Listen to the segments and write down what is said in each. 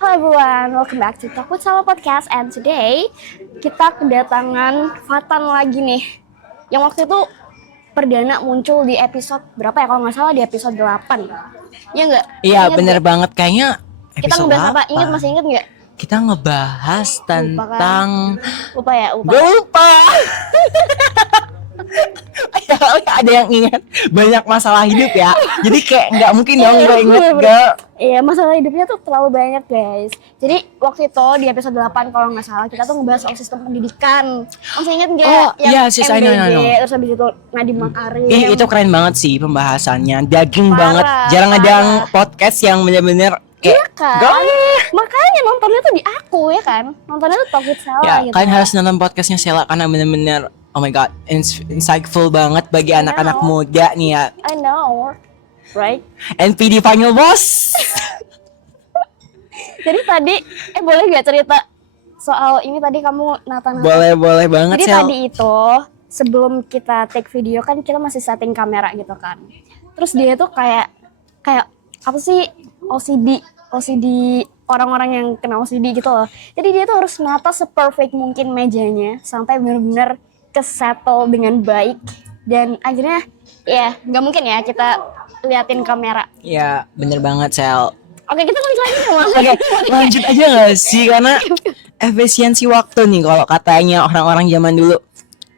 Hello everyone, welcome back to Talk with Salma Podcast. And today kita kedatangan Fatan lagi nih. Yang waktu itu perdana muncul di episode berapa ya? Kalau nggak salah di episode 8. Iya nggak? Iya Ingat bener nggak? banget kayaknya Kita episode ngebahas apa? apa? Masih inget nggak? Kita ngebahas tentang Lupa ya? Gue lupa. Ya, ada yang ingat banyak masalah hidup ya. Jadi kayak nggak mungkin dong gue inget gak. Iya, masalah hidupnya tuh terlalu banyak guys. Jadi waktu itu di episode 8 kalau nggak salah kita tuh ngebahas soal sistem pendidikan. Masih inget nggak? Oh, Yang iya, sis, I know. terus habis itu Nadiem Makarim. Itu keren banget sih pembahasannya. Daging Parah, banget. Jarang ada yang parah. podcast yang bener-bener kayak Iya kan? Makanya nontonnya tuh di aku ya kan. Nontonnya tuh Talk with Sela ya, gitu. kalian harus nonton podcastnya Sela karena bener-bener oh my god, insightful banget bagi I anak-anak know. muda nih ya. I know, right? NPD Final Boss. Jadi tadi, boleh gak cerita soal ini tadi kamu Nathan? Boleh banget Jadi Sel. tadi itu sebelum kita take video kan kita masih setting kamera gitu kan. Terus dia tuh kayak apa sih OCD orang-orang yang kena OCD gitu loh. Jadi dia tuh harus nata seperfect mungkin mejanya sampai benar-benar kesettle dengan baik. Dan akhirnya ya nggak mungkin ya kita liatin kamera. Ya bener banget Sel. Oke, kita balik lagi ya Mas. Oke, lanjut aja gak sih? Karena efisiensi waktu nih kalau katanya orang-orang zaman dulu.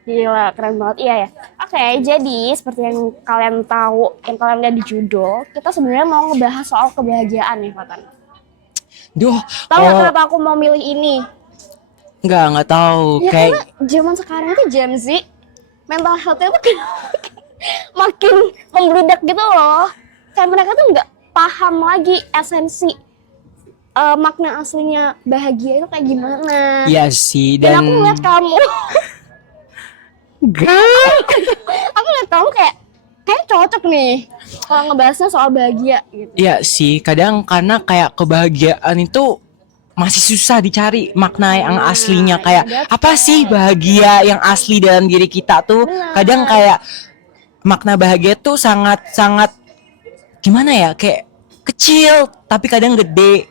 Gila, keren banget. Iya ya. Oke, jadi seperti yang kalian tahu, yang kalian lihat di judul, kita sebenarnya mau ngebahas soal kebahagiaan nih, Fatan. Duh, Tahu nggak kenapa aku mau milih ini? nggak tahu. Ya Kayak karena zaman sekarang itu Gen Z, mental health-nya tuh makin membludak gitu loh. Kayak mereka tuh nggak paham lagi esensi makna aslinya bahagia itu kayak gimana. iya sih Dan dan aku ngeliat kamu, aku ngeliat kamu kayak cocok nih kalau ngebahasnya soal bahagia gitu. iya sih kadang karena kayak kebahagiaan itu masih susah dicari makna yang aslinya kayak that's apa sih bahagia yang asli dalam diri kita tuh. Benar. Kadang kayak makna bahagia tuh sangat gimana ya, kayak kecil tapi kadang gede.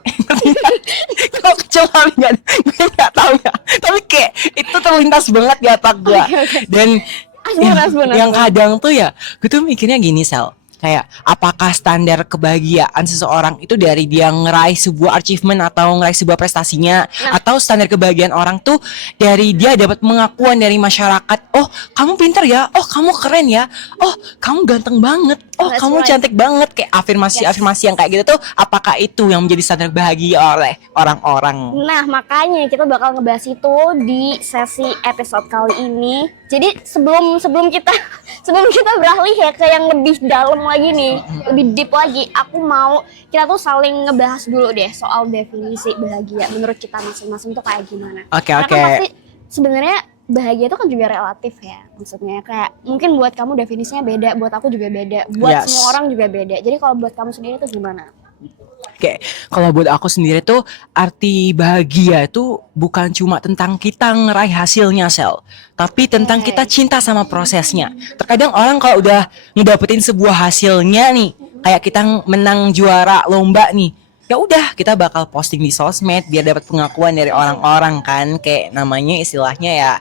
Kalau kecil tapi nggak tahu ya, tapi kayak itu terlintas banget di otak gua. Oke. Dan Asbun. yang kadang tuh ya gue tuh mikirnya gini Sel, kayak apakah standar kebahagiaan seseorang itu dari dia ngeraih sebuah achievement atau ngeraih sebuah prestasinya, atau standar kebahagiaan orang tuh dari dia dapat pengakuan dari masyarakat, oh kamu pintar ya, oh kamu keren ya, oh kamu ganteng banget, oh That's kamu right. cantik banget, kayak afirmasi yang kayak gitu tuh, apakah itu yang menjadi standar bahagia oleh orang-orang? Nah, makanya kita bakal ngebahas itu di sesi episode kali ini. Jadi sebelum kita beralih ya ke yang lebih dalam lagi nih, lebih deep lagi, aku mau kita tuh saling ngebahas dulu deh soal definisi bahagia menurut kita masing-masing tuh kayak gimana. Oke. Karena kan pasti sebenarnya bahagia itu kan juga relatif ya. Maksudnya kayak mungkin buat kamu definisinya beda, buat aku juga beda, buat Yes. semua orang juga beda. Jadi kalau buat kamu sendiri tuh gimana? Oke, kalau buat aku sendiri tuh arti bahagia itu bukan cuma tentang kita ngeraih hasilnya Sel, tapi tentang Oke. kita cinta sama prosesnya. Terkadang orang kalau udah ngedapetin sebuah hasilnya nih, kayak kita menang juara lomba nih, ya udah kita bakal posting di sosmed biar dapat pengakuan dari orang-orang kan, kayak namanya istilahnya ya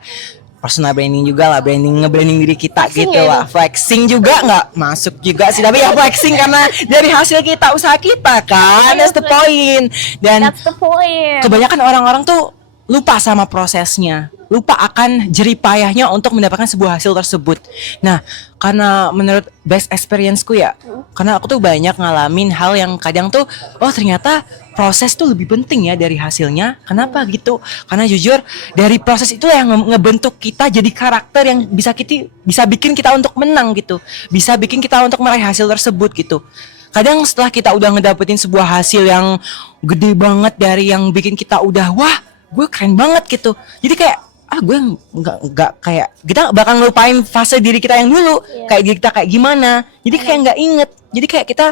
personal branding juga lah, nge-branding diri kita Flexing gitu ya lah. Flexing juga nggak masuk juga sih, tapi ya flexing karena dari hasil kita, usaha kita kan, that's the point. Dan That's the point. kebanyakan orang-orang tuh lupa sama prosesnya, lupa akan jerih payahnya untuk mendapatkan sebuah hasil tersebut. Nah, karena menurut best experience-ku ya, karena aku tuh banyak ngalamin hal yang kadang tuh, oh ternyata proses tuh lebih penting ya dari hasilnya. Kenapa gitu? Karena jujur dari proses itu yang ngebentuk kita jadi karakter yang bisa bikin kita untuk menang gitu, bisa bikin kita untuk meraih hasil tersebut gitu. Kadang setelah kita udah ngedapetin sebuah hasil yang gede banget dari yang bikin kita udah wah gue keren banget gitu, jadi kayak gue nggak kayak kita bakal ngelupain fase diri kita yang dulu, kayak diri kita kayak gimana, jadi kayak nggak inget, jadi kayak kita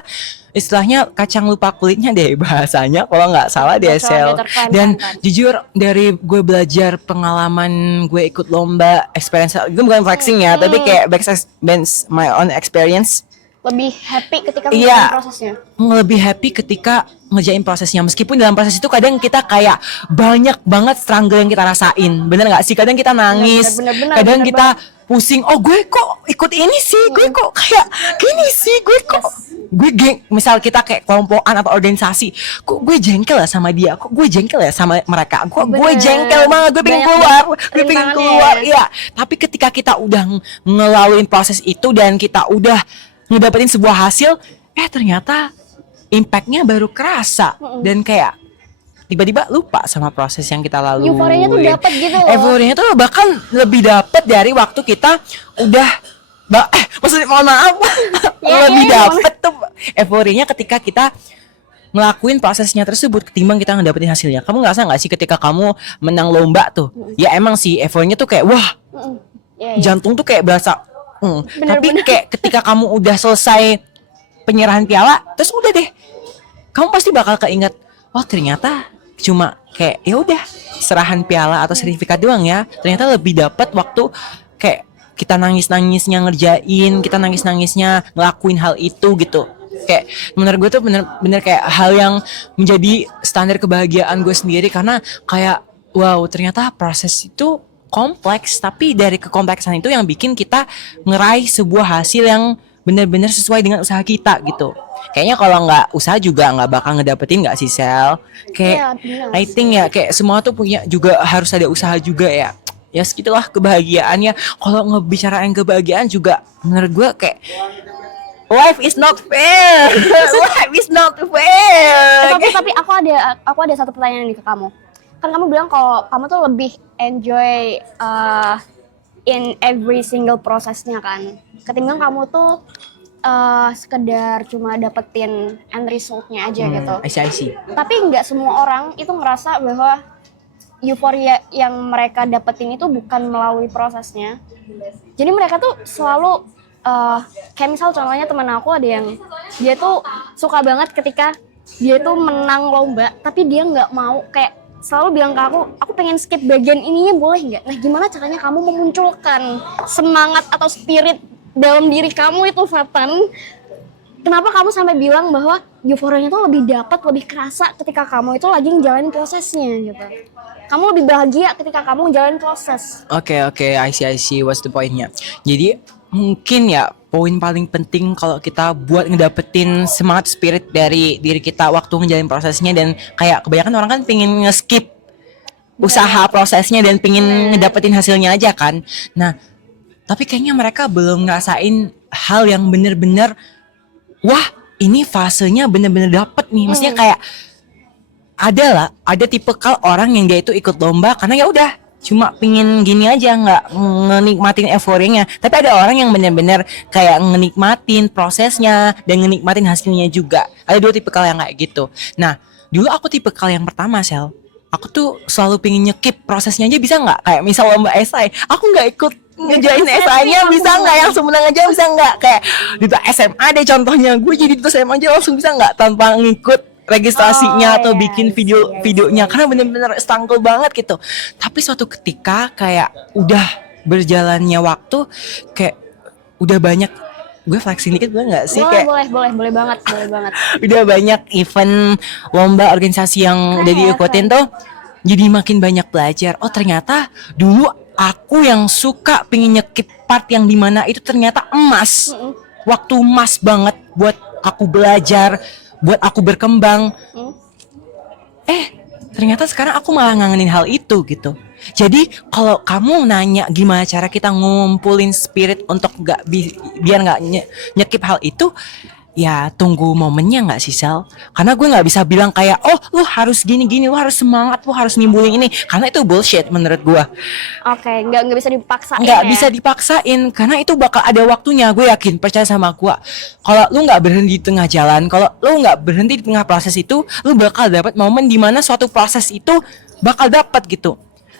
istilahnya kacang lupa kulitnya deh bahasanya kalau nggak salah deh Sel. Dan jujur dari gue belajar pengalaman gue ikut lomba experience, itu bukan flexing ya, tapi kayak based my own experience. lebih happy ketika Iya. menjalani prosesnya. Lebih happy ketika ngerjain prosesnya, meskipun dalam proses itu kadang kita kayak banyak banget struggle yang kita rasain, bener nggak sih? Kadang kita nangis, Bener, kadang bener kita pusing, oh gue kok ikut ini sih, gue kok kayak gini sih, gue kok gue misal kita kayak kelompokan atau organisasi, kok gue jengkel ya sama dia, kok gue jengkel ya sama mereka, kok gue Bener. jengkel banget, gue pengen Banyak keluar, gue pengen rintangannya keluar, ya. iya. Tapi ketika kita udah ngelaluin proses itu dan kita udah ngedapetin sebuah hasil, ternyata impactnya baru kerasa dan kayak tiba-tiba lupa sama proses yang kita lalui. Euforianya tuh dapet gitu loh. Euforianya tuh bahkan lebih dapet dari waktu kita udah maksudnya mohon maaf lebih dapet tuh euforianya ketika kita ngelakuin prosesnya tersebut ketimbang kita ngedapetin hasilnya. Kamu ngerasa nggak sih ketika kamu menang lomba tuh? Ya emang sih euforianya tuh kayak wah, Iya. jantung tuh kayak berasa. Tapi kayak ketika kamu udah selesai penyerahan piala, terus udah deh, kamu pasti bakal keinget, oh ternyata cuma kayak ya udah serahan piala atau sertifikat doang ya. Ternyata lebih dapat waktu kayak kita nangis-nangisnya ngerjain, kita nangis-nangisnya ngelakuin hal itu gitu. Kayak menurut gue tuh bener kayak hal yang menjadi standar kebahagiaan gue sendiri, karena kayak wow ternyata proses itu kompleks, tapi dari kekompleksan itu yang bikin kita ngeraih sebuah hasil yang benar-benar sesuai dengan usaha kita gitu. Kayaknya kalau nggak usaha juga nggak bakal ngedapetin, nggak sih Sel? Kayak I think ya kayak semua tuh punya juga harus ada usaha juga ya. Ya segitulah kebahagiaannya. Kalau ngebicarain kebahagiaan juga menurut gue kayak life is not fair. Life is not fair. Tapi aku ada satu pertanyaan nih ke kamu. Kan kamu bilang kalau kamu tuh lebih enjoy in every single prosesnya kan, ketimbang kamu tuh sekedar cuma dapetin end resultnya aja gitu. I see. Tapi nggak semua orang itu ngerasa bahwa euforia yang mereka dapetin itu bukan melalui prosesnya. Jadi mereka tuh selalu kayak misal contohnya teman aku ada yang dia tuh suka banget ketika dia tuh menang lomba, tapi dia nggak mau, kayak selalu bilang ke aku pengen skip bagian ininya boleh nggak? Nah gimana caranya kamu memunculkan semangat atau spirit dalam diri kamu itu, Fatan? Kenapa kamu sampai bilang bahwa euforianya tuh lebih dapat, lebih kerasa ketika kamu itu lagi ngejalanin prosesnya gitu? Kamu lebih bahagia ketika kamu ngejalanin proses. Oke, I see. What's the point-nya? Jadi mungkin ya poin paling penting kalau kita buat ngedapetin semangat spirit dari diri kita waktu ngejalanin prosesnya, dan kayak kebanyakan orang kan pengen nge-skip usaha prosesnya dan pengen ngedapetin hasilnya aja kan. Nah, tapi kayaknya mereka belum ngerasain hal yang bener-bener wah ini fasenya bener-bener dapet nih. Maksudnya kayak ada tipikal orang yang dia itu ikut lomba karena ya udah cuma pingin gini aja, nggak ngenikmatin euforianya. Tapi ada orang yang benar-benar kayak ngenikmatin prosesnya dan ngenikmatin hasilnya juga. Ada dua tipikal yang kayak gitu. Nah, dulu aku tipikal yang pertama, Sel. Aku tuh selalu pingin nyekip prosesnya aja, bisa nggak? Kayak misal lomba esai, aku nggak ikut ngejain esainya, bisa nggak? Yang semenang aja bisa nggak? Kayak di SMA deh contohnya, gue jadi di SMA aja langsung bisa nggak tanpa ngikut registrasinya atau bikin videonya, karena bener-bener struggle banget gitu. Tapi suatu ketika kayak udah berjalannya waktu, kayak udah banyak, gue flexing dikit boleh nggak sih? Boleh banget. Udah banyak event lomba organisasi yang udah diikutin tuh, jadi makin banyak belajar. Oh ternyata dulu aku yang suka pengen nyekip part yang dimana itu ternyata emas, waktu emas banget buat aku belajar, buat aku berkembang. Ternyata sekarang aku malah ngangenin hal itu gitu. Jadi kalau kamu nanya gimana cara kita ngumpulin spirit untuk biar nggak nyekip hal itu, ya tunggu momennya nggak sih Sel? Karena gue nggak bisa bilang kayak oh lu harus gini, lu harus semangat, lu harus nimbulin ini, karena itu bullshit menurut gue. Oke, nggak bisa dipaksain. Nggak bisa dipaksain, karena itu bakal ada waktunya. Gue yakin, percaya sama gue. Kalau lu nggak berhenti di tengah jalan, kalau lu nggak berhenti di tengah proses itu, lu bakal dapat momen di mana suatu proses itu bakal dapat gitu.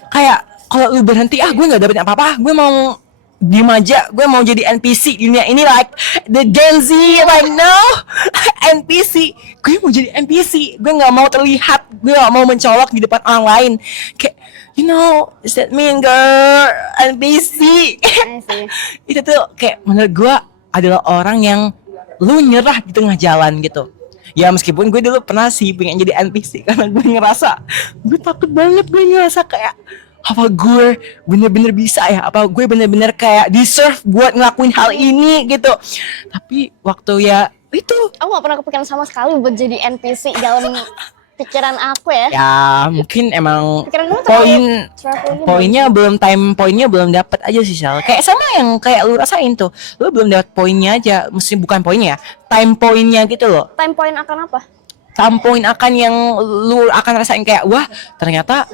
Kayak kalau lu berhenti, gue nggak dapetin apa-apa, gue mau diem aja, gue mau jadi NPC di dunia ini, like the Gen Z right now. NPC, gue mau jadi NPC, gue nggak mau terlihat, gue nggak mau mencolok di depan orang lain. Kayak you know, is that mean girl, NPC. Itu tuh kayak menurut gue adalah orang yang lu nyerah di tengah jalan gitu. Ya meskipun gue dulu pernah sih pengen jadi NPC karena gue ngerasa gue takut banget, gue ngerasa kayak apa gue bener-bener bisa ya, apa gue bener-bener kayak deserve buat ngelakuin hal ini gitu. Tapi waktu ya itu Aku gak pernah kepikiran sama sekali buat jadi NPC dalam pikiran aku ya. ya mungkin emang Pikiran lu poinnya belum dapat aja sih Sal. Kayak sama yang kayak lu rasain tuh, lu belum dapat poinnya aja, mesti bukan poinnya ya, time poinnya gitu loh. time point akan apa? Time point akan yang lu akan rasain kayak wah ternyata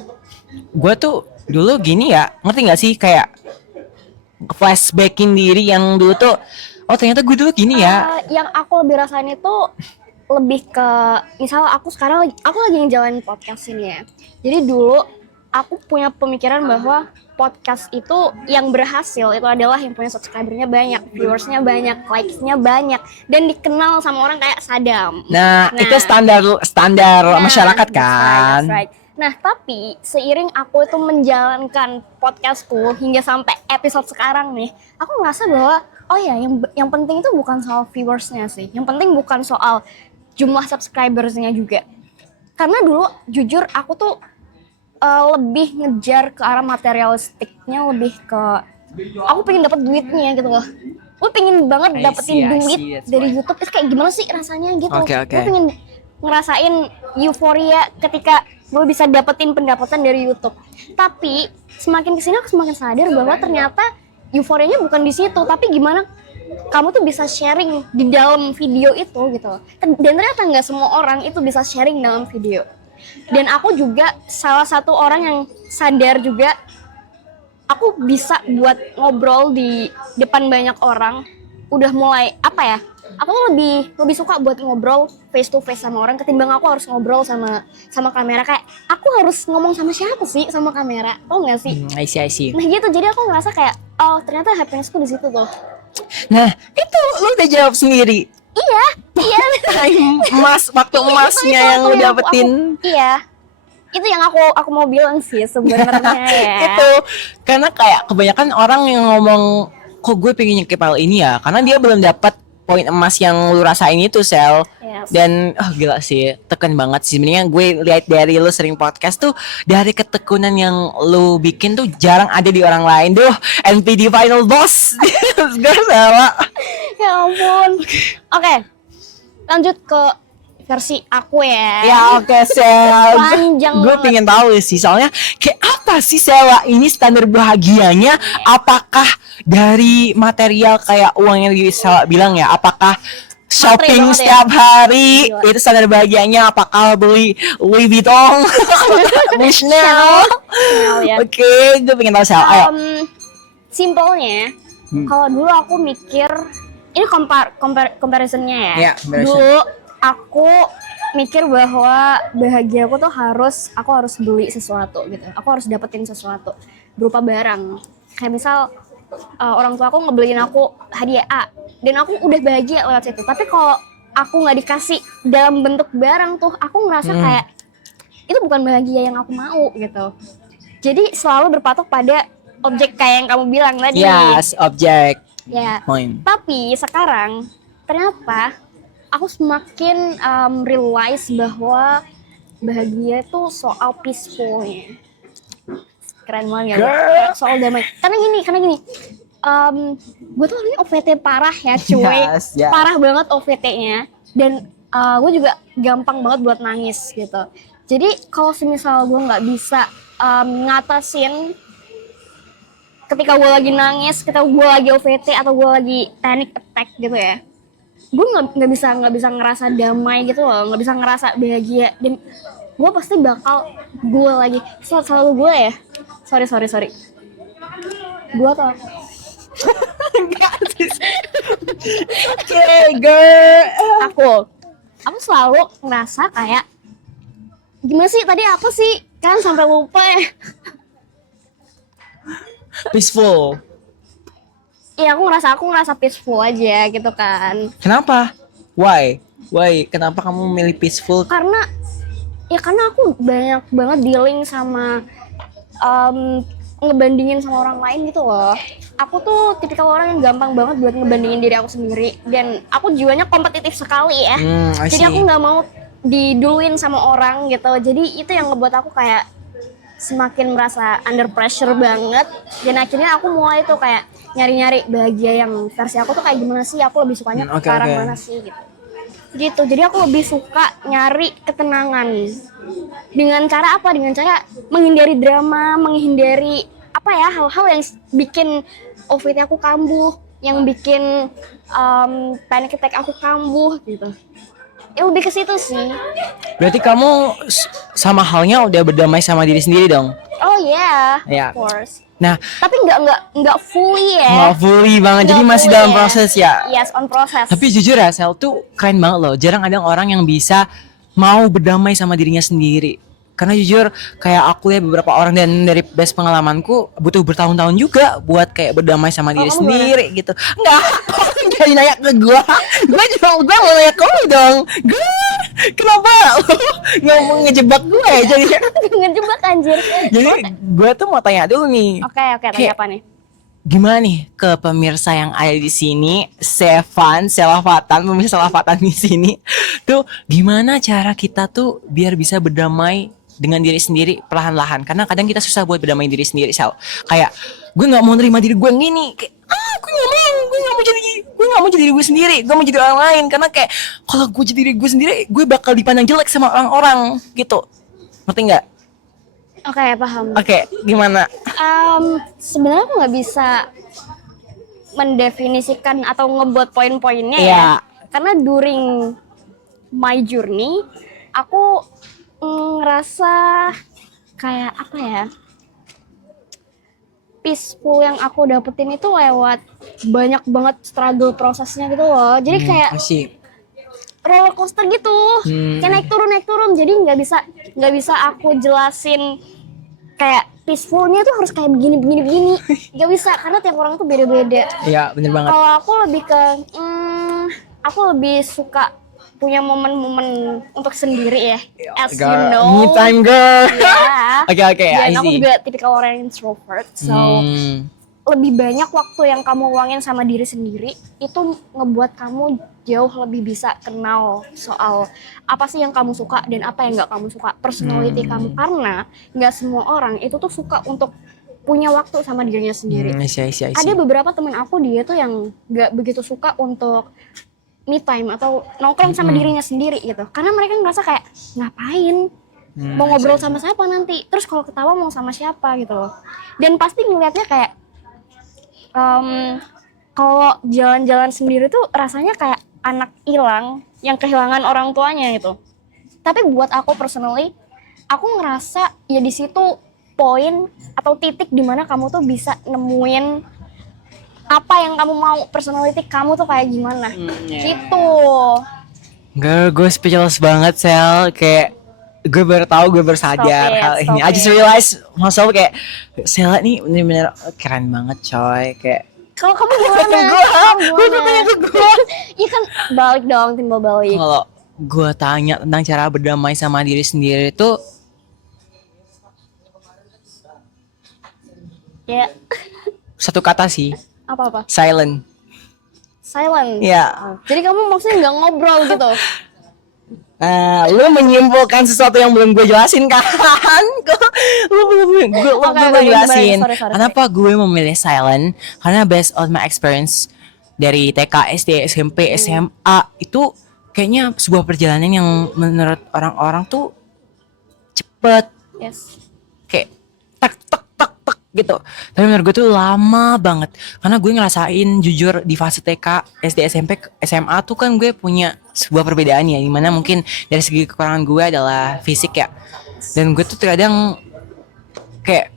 gue tuh dulu gini ya, ngerti nggak sih, kayak flashbackin diri yang dulu tuh oh ternyata gue dulu gini ya. Yang aku lebih rasain itu lebih ke misal aku sekarang aku lagi ngejalanin podcast ini ya. Jadi dulu aku punya pemikiran bahwa podcast itu yang berhasil itu adalah yang punya subscribernya banyak, viewersnya banyak, likesnya banyak, dan dikenal sama orang kayak Sadam. Nah itu standar masyarakat kan. That's right. Nah, tapi seiring aku itu menjalankan podcastku hingga sampai episode sekarang nih, aku ngerasa bahwa oh ya, yang penting itu bukan soal viewersnya sih. Yang penting bukan soal jumlah subscribersnya juga. Karena dulu jujur aku tuh lebih ngejar ke arah materialistiknya, lebih ke aku pengen dapat duitnya gitu loh. Gue pengen banget dapetin duit dari YouTube. Itu kayak gimana sih rasanya gitu. Okay. Gue pengen ngerasain euforia ketika gue bisa dapetin pendapatan dari YouTube. Tapi semakin kesini aku semakin sadar bahwa ternyata euforianya bukan di situ, tapi gimana kamu tuh bisa sharing di dalam video itu gitu. Dan ternyata nggak semua orang itu bisa sharing dalam video. Dan aku juga salah satu orang yang sadar juga aku bisa buat ngobrol di depan banyak orang. Udah mulai apa ya? Aku tuh lebih suka buat ngobrol face to face sama orang ketimbang aku harus ngobrol sama kamera. Kayak aku harus ngomong sama siapa sih sama kamera? Tau nggak sih? I see. Nah gitu, jadi aku ngerasa kayak oh ternyata happinessku di situ tuh. Nah itu lu udah jawab sendiri. Iya. Waktu emasnya yang lu dapetin. Iya. Itu yang aku mau bilang sih sebenarnya ya. Itu karena kayak kebanyakan orang yang ngomong kok gue pengen nyekip hal ini ya, karena dia belum dapat poin emas yang lu rasain itu Sel. Yes. Dan gila sih, tekan banget sih. Sebenarnya gue lihat dari lu sering podcast tuh, dari ketekunan yang lu bikin tuh jarang ada di orang lain. Duh, NPD Final Boss. Gak salah. Ya ampun. Oke. Lanjut ke versi aku ya. Ya oke Sel. Panjang Gue banget. pengen tahu sih, soalnya kayak apa sih Sela ini standar bahagianya? Apakah dari material kayak uang yang Sela bilang ya? Apakah shopping banget ya. setiap hari Gila. itu standar bahagianya? Apakah beli Louis Vuitton, Chanel? Ya. Oke, gue pengen tahu Sel. Ayo. Simpelnya, kalau dulu aku mikir ini comparisonnya ya. Ya, comparison. Dulu aku mikir bahwa bahagia aku tuh aku harus beli sesuatu gitu. Aku harus dapetin sesuatu berupa barang. Kayak misal orang tua aku ngebeliin aku hadiah A dan aku udah bahagia lewat situ. Tapi kalau aku nggak dikasih dalam bentuk barang tuh, aku ngerasa kayak itu bukan bahagia yang aku mau gitu. Jadi selalu berpatok pada objek kayak yang kamu bilang tadi. Yes, objek. Ya. Point. Tapi sekarang ternyata aku semakin realize bahwa bahagia itu soal peacefulnya. Keren banget ya, soal damai. Karena gini, gue tuh orangnya OVT parah ya cuy. Yes. Parah banget OVT-nya. Dan gue juga gampang banget buat nangis gitu. Jadi kalau semisal gue nggak bisa ngatasin ketika gue lagi nangis, ketika gue lagi OVT atau gue lagi panic attack gitu ya, gue nggak bisa ngerasa damai gitu loh, nggak bisa ngerasa bahagia, dan gue pasti bakal gue lagi selalu gue ya, sorry gue tuh Oke, girl. aku selalu ngerasa kayak gimana sih tadi apa sih kan sampai lupa ya. Peaceful. Iya, aku ngerasa peaceful aja gitu kan. Kenapa? Why? Kenapa kamu memilih peaceful? Karena aku banyak banget dealing sama ngebandingin sama orang lain gitu loh. Aku tuh tipikal orang yang gampang banget buat ngebandingin diri aku sendiri, dan aku jiwanya kompetitif sekali ya. I Jadi see. aku nggak mau diduluin sama orang gitu. Jadi itu yang ngebuat aku kayak semakin merasa under pressure banget, dan akhirnya aku mulai tuh kayak nyari-nyari bahagia yang versi aku tuh kayak gimana sih, aku lebih sukanya Oke, ke arah oke. mana sih gitu. Jadi aku lebih suka nyari ketenangan dengan cara apa, dengan cara menghindari drama, menghindari apa ya, hal-hal yang bikin OVT aku kambuh, yang bikin panic attack aku kambuh gitu. Ya lebih ke situ sih. Berarti kamu sama halnya udah berdamai sama diri sendiri dong? Oh yeah, Ya. of course. Nah, Tapi nggak fully ya. nggak fully banget, jadi Nggak masih fully dalam ya. proses ya. Yes, on process. Tapi jujur ya, Sel tuh keren banget loh. Jarang ada orang yang bisa mau berdamai sama dirinya sendiri. Karena jujur kayak aku ya, beberapa orang dan dari best pengalamanku butuh bertahun-tahun juga buat kayak berdamai sama diri kamu sendiri gitu. Enggak, jadi nanya ke gua. Gua mau nanya ke lu dong. Kenapa lu nggak mau ngejebak gue? Ngejebak anjir. Jadi gue tuh mau tanya dulu nih. Oke, tanya Kayak- apa nih? Gimana nih ke pemirsa yang ada di sini, Sevan, Selafatan, pemirsa Selafatan di sini, tuh gimana cara kita tuh biar bisa berdamai dengan diri sendiri perlahan-lahan? Karena kadang kita susah buat berdamai diri sendiri, Sel. Kayak gue nggak mau nerima diri gue yang gini, kayak gue nggak mau jadi diri gue sendiri, gue mau jadi orang lain. Karena kayak kalau gue jadi diri gue sendiri, gue bakal dipandang jelek sama orang-orang gitu. Ngerti nggak? Oke, paham. Oke, gimana? Sebenarnya aku nggak bisa mendefinisikan atau ngebuat poin-poinnya Iya. ya. Karena during my journey, aku ngerasa kayak apa ya, peaceful yang aku dapetin itu lewat banyak banget struggle prosesnya gitu loh. Jadi kayak Masih. roller coaster gitu, kayak naik turun. Jadi nggak bisa aku jelasin kayak peacefulnya tuh harus kayak begini, nggak bisa, karena tiap orang tuh beda-beda. Iya, bener banget. Kalau aku lebih ke aku lebih suka punya momen-momen untuk sendiri ya, as you know. Me time girl. Ya. Oke, I Dan aku see. juga tipikal orang yang introvert, so lebih banyak waktu yang kamu luangin sama diri sendiri itu ngebuat kamu jauh lebih bisa kenal soal apa sih yang kamu suka dan apa yang nggak kamu suka, personality kamu, karena nggak semua orang itu tuh suka untuk punya waktu sama dirinya sendiri. I see. Ada beberapa temen aku, dia tuh yang nggak begitu suka untuk me time atau nongkrong sama dirinya sendiri gitu, karena mereka ngerasa kayak ngapain mau ngobrol sama siapa nanti, terus kalau ketawa mau sama siapa gitu loh. Dan pasti ngeliatnya kayak kalau jalan-jalan sendiri tuh rasanya kayak anak hilang yang kehilangan orang tuanya gitu. Tapi buat aku personally, aku ngerasa ya di situ poin atau titik dimana kamu tuh bisa nemuin apa yang kamu mau, personality kamu tuh kayak gimana gitu. Girl, gue speechless banget, Sel. Kayak gue baru tahu, gue baru sadar Stop it, hal ini. stop I just it. realize myself kayak Sel nih bener-bener keren banget, coy. Kayak Kalau kamu gimana? gue tanya ke gue. Iya kan, balik dong, timbal balik. Kalau gue tanya tentang cara berdamai sama diri sendiri itu Ya, satu kata sih, apa-apa? silent. Silent. Ya. Jadi kamu maksudnya nggak ngobrol gitu? Lu menyimpulkan sesuatu yang belum gue jelasin kan? Lu belum gue Oke, jelasin. sorry. Kenapa gue memilih silent? Karena based on my experience dari TK, SD, SMP, SMA itu kayaknya sebuah perjalanan yang menurut orang-orang tuh cepet, Yes. kayak tak gitu. Tapi menurut gue tuh lama banget. Karena gue ngerasain jujur di fase TK, SD, SMP, SMA tuh kan gue punya sebuah perbedaan ya, dimana mungkin dari segi kekurangan gue adalah fisik ya. Dan gue tuh terkadang kayak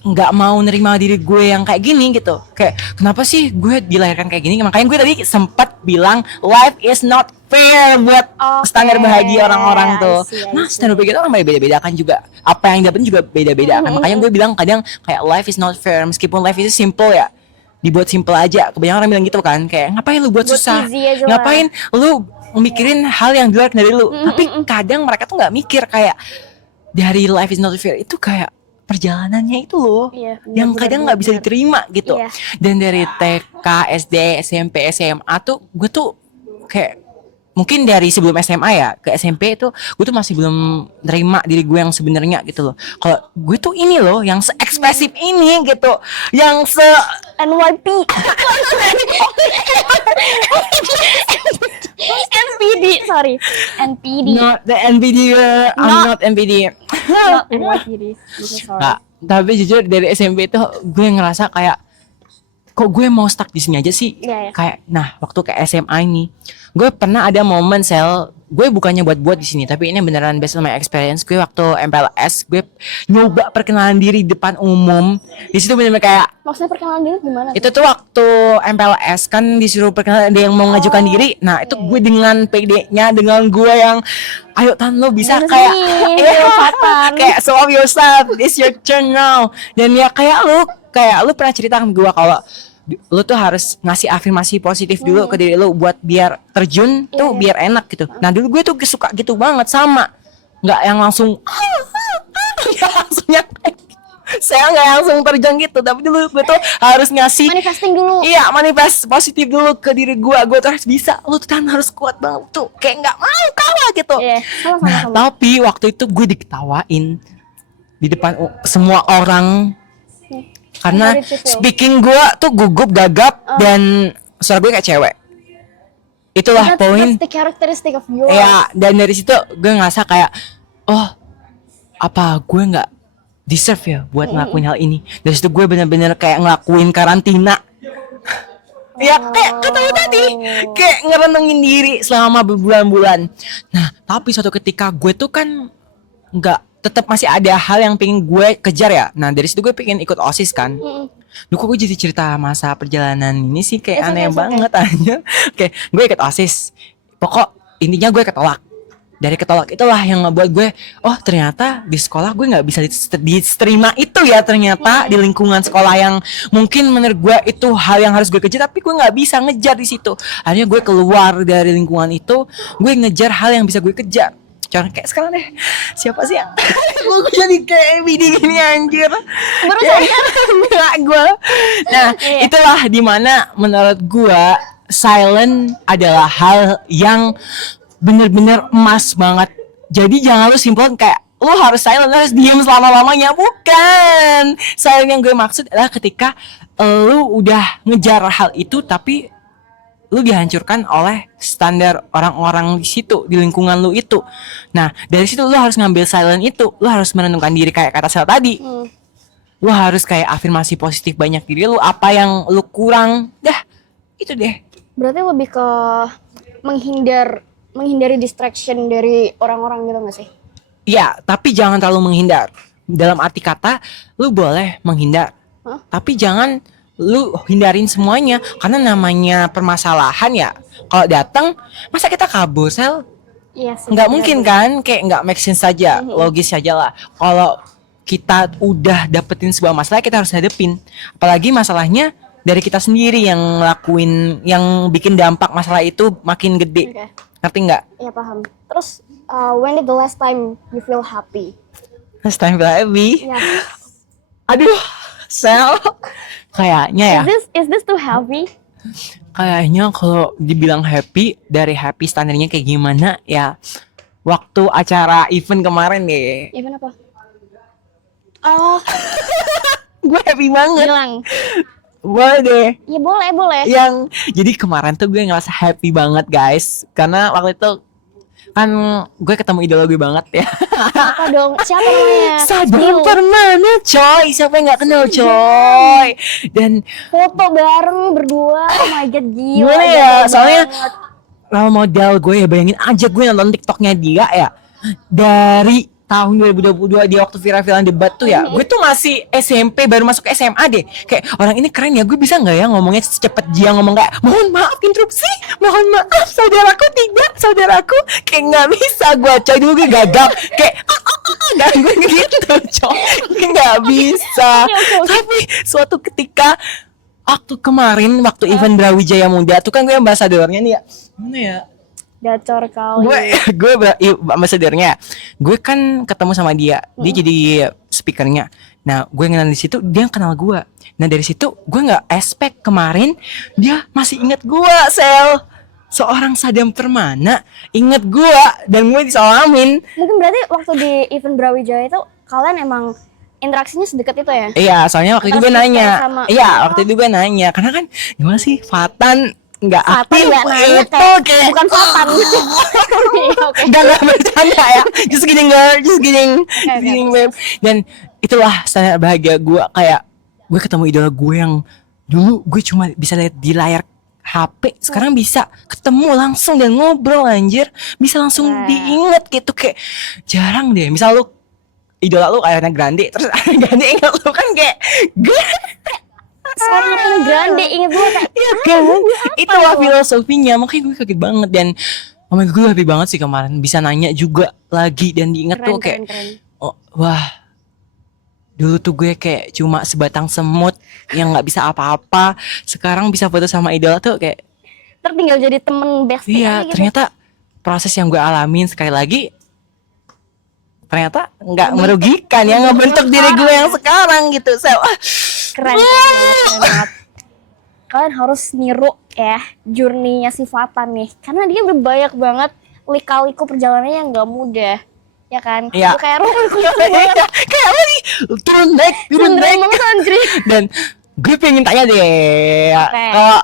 nggak mau nerima diri gue yang kayak gini gitu. Kayak kenapa sih gue dilahirkan kayak gini? Makanya gue tadi sempat bilang life is not fair buat Oke, standar bahagia orang-orang tuh. I see. Nah, standar bahagia orang beda-beda kan juga. Apa yang dapetin juga beda-beda kan. Makanya gue bilang kadang kayak life is not fair, meskipun life itu simple ya. Dibuat simple aja. Kebanyakan orang bilang gitu kan. Kayak ngapain lu buat susah? easy aja lah. Ngapain lu mikirin hal yang di luar dari lu? Tapi kadang mereka tuh nggak mikir kayak dari life is not fair itu kayak perjalanannya itu loh, Iya, yang kadang nggak bisa diterima gitu. Iya. Dan dari TK, SD, SMP, SMA tuh gue tuh kayak mungkin dari sebelum SMA ya ke SMP itu gue tuh masih belum nerima diri gue yang sebenarnya gitu loh. Kalau gue tuh ini loh yang se-ekspresif ini gitu, yang NYP. NPD, sorry. NPD. not the NPD, I'm not NPD. Not NYPD. Sorry. Nggak, tapi jujur dari SMP itu gue ngerasa kayak kok gue mau stuck di sini aja sih. Iya, iya. Kayak nah waktu ke SMA ini gue pernah ada momen gue bukannya buat-buat di sini tapi ini beneran based on my experience. Gue waktu MPLS gue nyoba perkenalan diri depan umum. Di situ bener-bener kayak Maksudnya perkenalan dulu gimana? itu tuh waktu MPLS kan disuruh perkenalan ada yang mau ngajukan diri. Nah itu gue dengan PD-nya, dengan gue yang ayo Tan lo bisa Bener kayak sih, iya, kelihatan. kayak show off yourself, it's your turn now. Dan ya kayak lu pernah cerita sama gue kalau lu tuh harus ngasih afirmasi positif dulu ke diri lu buat biar terjun tuh biar enak gitu. Nah dulu gue tuh suka gitu banget sama nggak yang langsung nggak langsungnya saya nggak langsung terjun gitu, tapi dulu gue tuh harus ngasih Manifesting dulu. iya manifest positif dulu ke diri gue tuh harus bisa, lu tuh kan harus kuat banget tuh kayak nggak mau kalah gitu. Iya, sama-sama. Nah tapi waktu itu gue diketawain di depan semua orang karena How did you feel? speaking gue tuh gugup gagap dan suara gue kayak cewek. Itulah poin. That's the characteristic of yours. Ya dan dari situ gue ngerasa kayak oh apa gue nggak deserve ya buat ngelakuin hal ini. Dari situ gue bener-bener kayak ngelakuin karantina. Ya kayak kata lu tadi kayak ngerenungin diri selama berbulan-bulan. Nah tapi suatu ketika gue tuh kan nggak tetap masih ada hal yang pengen gue kejar ya. Nah dari situ gue pengen ikut OSIS kan. Duh kok gue jadi cerita masa perjalanan ini sih kayak It's aneh okay. banget aja. Oke, gue ikut OSIS. Pokok intinya gue ketolak. Dari ketolak itulah yang ngebuat gue, oh ternyata di sekolah gue nggak bisa diterima itu ya ternyata di lingkungan sekolah yang mungkin menurut gue itu hal yang harus gue kejar tapi gue nggak bisa ngejar di situ. Akhirnya gue keluar dari lingkungan itu, gue ngejar hal yang bisa gue kejar. Contoh kayak sekarang deh, siapa sih yang gue jadi kayak bini gini anjir. Baru Enggak gue. Nah itulah dimana menurut gue silent adalah hal yang bener-bener emas banget. Jadi jangan lu simpulkan kayak lu harus silent, lu harus diam selama-lamanya. Bukan. Silent yang gue maksud adalah ketika lu udah ngejar hal itu tapi lu dihancurkan oleh standar orang-orang di situ, di lingkungan lu itu. Nah, dari situ lu harus ngambil silent itu. Lu harus menentukan diri kayak kata Sel tadi. Lu harus kayak afirmasi positif banyak diri lu, apa yang lu kurang. Dah, itu deh. Berarti lebih ke menghindari distraction dari orang-orang gitu gak sih? Iya, tapi jangan terlalu menghindar. Dalam arti kata, lu boleh menghindar. Tapi jangan lu hindarin semuanya karena namanya permasalahan ya. Kalau datang, masa kita kabur, Sel? Iya sih. Nggak mungkin kan, kayak nggak make sense saja, logis saja lah. Kalau kita udah dapetin sebuah masalah, kita harus hadepin. Apalagi masalahnya dari kita sendiri yang ngelakuin, yang bikin dampak masalah itu makin gede. Oke. Ngerti nggak? Iya paham. Terus when did the last time you feel happy? Last time baby. Ya. Aduh, Sel. Kayaknya ya. Is this too heavy? Kayaknya kalau dibilang happy, dari happy standarnya kayak gimana ya? Waktu acara event kemarin deh. Event apa? Oh, Gue happy banget. bilang. Boleh deh. Ya boleh. Yang jadi kemarin tuh gue ngerasa happy banget guys, karena waktu itu kan gue ketemu idola gue banget ya. Apa dong? Siapa namanya? Sadar Spill. Permana coy, siapa yang nggak kenal coy. Dan Foto bareng berdua. Oh my god, gila. gimana ya, ganteng soalnya banget. role model gue ya, bayangin aja gue nonton TikToknya dia ya dari tahun 2022 dia waktu viral-viralan debat tuh ya. Gue tuh masih SMP, baru masuk SMA deh. Kayak orang ini keren ya, gue bisa nggak ya ngomongnya secepat dia ngomong kayak mohon maaf interupsi, mohon maaf saudaraku tidak, saudaraku. Kayak nggak bisa gue coy, dulu gue gagap kayak dan gue gitu coy, gue nggak bisa. Tapi suatu ketika waktu kemarin waktu event Brawijaya Muda tuh kan gue ambasadornya nih ya. Mana ya? Gacor kali. Gue ambassadornya. Gue kan ketemu sama dia. Dia jadi speakernya. Nah gue kenal di situ, dia kenal gue. Nah dari situ gue nggak expect kemarin dia masih inget gue, Sel. Seorang Sadam Permana inget gue dan gue disalamin. Mungkin berarti waktu di event Brawijaya itu kalian emang interaksinya sedekat itu ya? Iya, soalnya waktu itu gue Antara nanya. speaker sama- Iya, waktu itu gue nanya. Karena kan gimana sih Fatan nggak Fatan aktif nggak nanya itu kayak bukan Fatan. Iya, oke. nggak bercanda ya. Just kidding girl, just kidding, Oke, just kidding oke. babe. Dan itulah standar bahagia gue, kayak gue ketemu idola gue yang dulu gue cuma bisa lihat di layar HP, sekarang bisa ketemu langsung dan ngobrol anjir, bisa langsung Wah. diinget gitu, kayak jarang deh. Misal lu idola lu kayak Ariana Grande, terus Ariana Grande inget lu kan kayak gue. Sekarang Ariana Grande inget gue kayak Iya kan? Itulah filosofinya, makanya gue kaget banget. Dan oh my God, gue happy banget sih kemarin bisa nanya juga lagi dan diinget keren, tuh kayak keren. oh, wah. Dulu tuh gue kayak cuma sebatang semut yang nggak bisa apa-apa. Sekarang bisa foto sama idola tuh kayak Tertinggal jadi temen bestie iya, aja gitu. ternyata proses yang gue alamin sekali lagi ternyata nggak merugikan, yang ngebentuk diri gue yang sekarang gitu. Keren banget. Kalian harus niru ya journey-nya si Fatan nih, karena dia banyak banget lika-liku perjalanannya yang gak mudah, ya kan? Iya. Kayak roller coaster banget. Kayak apa nih? Turun naik. Beneran banget anjir. Dan gue pengen tanya deh, Oke. kalau